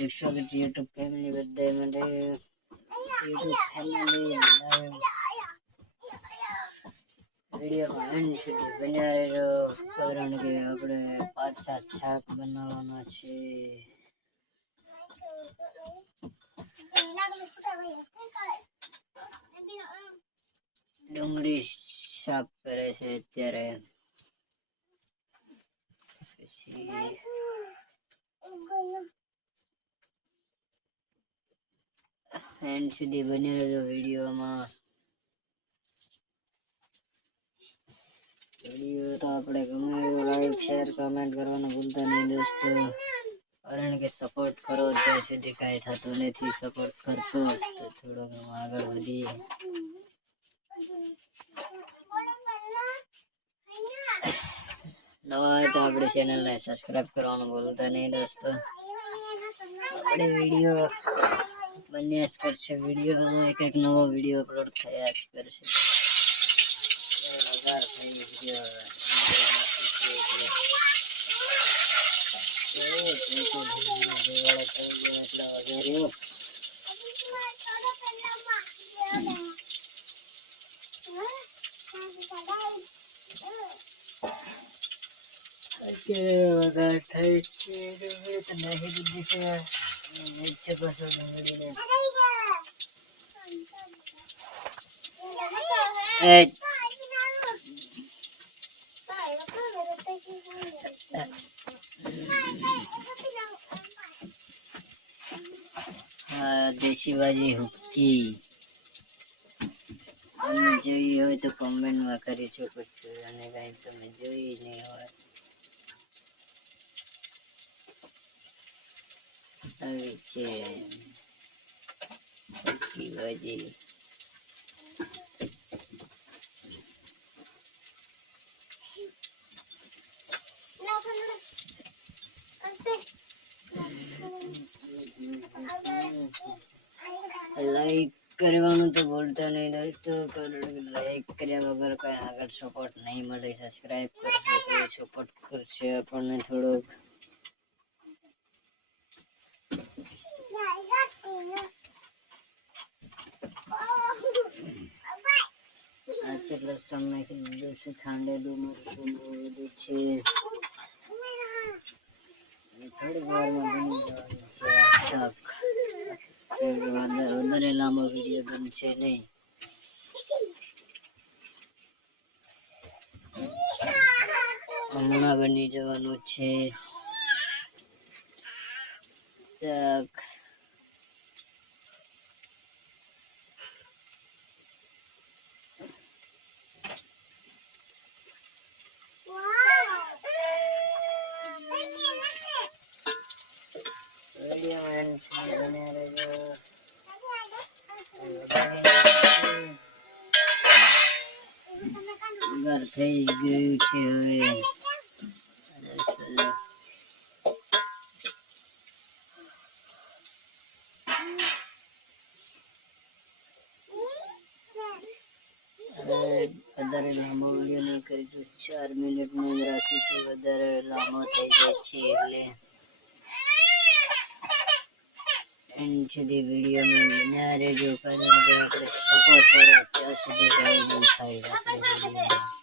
હાર્दिक स्वागत છે YouTube family બધા માટે YouTube ફેમિલી વિડીયોમાં એન્ડ સુધી બન્યા રહેજો કારણ કે આપણે 5-7 શાક બનાવવાના છે. ડુંગળી સાફ કરે છે અત્યારે. એન્ડ સુધી બન્યા રહેજો વિડીયોમાં. વિડીયો તો આપણે ગમે એવો લાઈક શેર કમેન્ટ કરવાનું ભૂલતા નહીં દોસ્તો, કારણ કે સપોર્ટ કરો ત્યાં સુધી કાંઈ થતું નથી. સપોર્ટ કરશો તો થોડો ઘણો આગળ વધીએ. નવા હોય તો આપણી ચેનલને સબસ્ક્રાઇબ કરવાનું ભૂલતા નહીં દોસ્તો. આપણે વિડીયો બન્યા જ કરશે, વિડીયો એક નવો વિડીયો અપલોડ થયા જ કરશે. દેશી ભાજી હુક્કી જોઈ હોય તો કોમેન્ટમાં કરી શકો છો, અને કઈ તમે જોઈ નહીં હોય આવી છે હુક્કી ભાજી. લાઈક કરવાનું તો ભૂલતા નહીં દોસ્તો, લાઈક કર્યા વગર કઈ આગળ સપોર્ટ નહીં મળે. સબસ્ક્રાઇબ કરશો તો સપોર્ટ કરશે આપણને થોડોક. આ કેટલો સમય થી ખાંડેલું મરચું બધું છે. થોડી વારમાં બની જવાનું છે શાક. વધારે લાંબો વિડીયો બનશે નહીં. હમણાં બની જવાનું છે શાક. ઘર થઈ ગયું છે હવે. વધારે લાંબો વિડીયો નહીં કરીશું, 4 મિનિટનો જ રાખીશું. વધારે લાંબો થઈ જાય છે એટલે એન્ડ સુધી વિડીયોમાં બન્યા રહેજો, કારણ કે આપણે સપોર્ટ કરો ત્યાં સુધી કંઈ નહીં થાય. આપણે વિડીયોમાં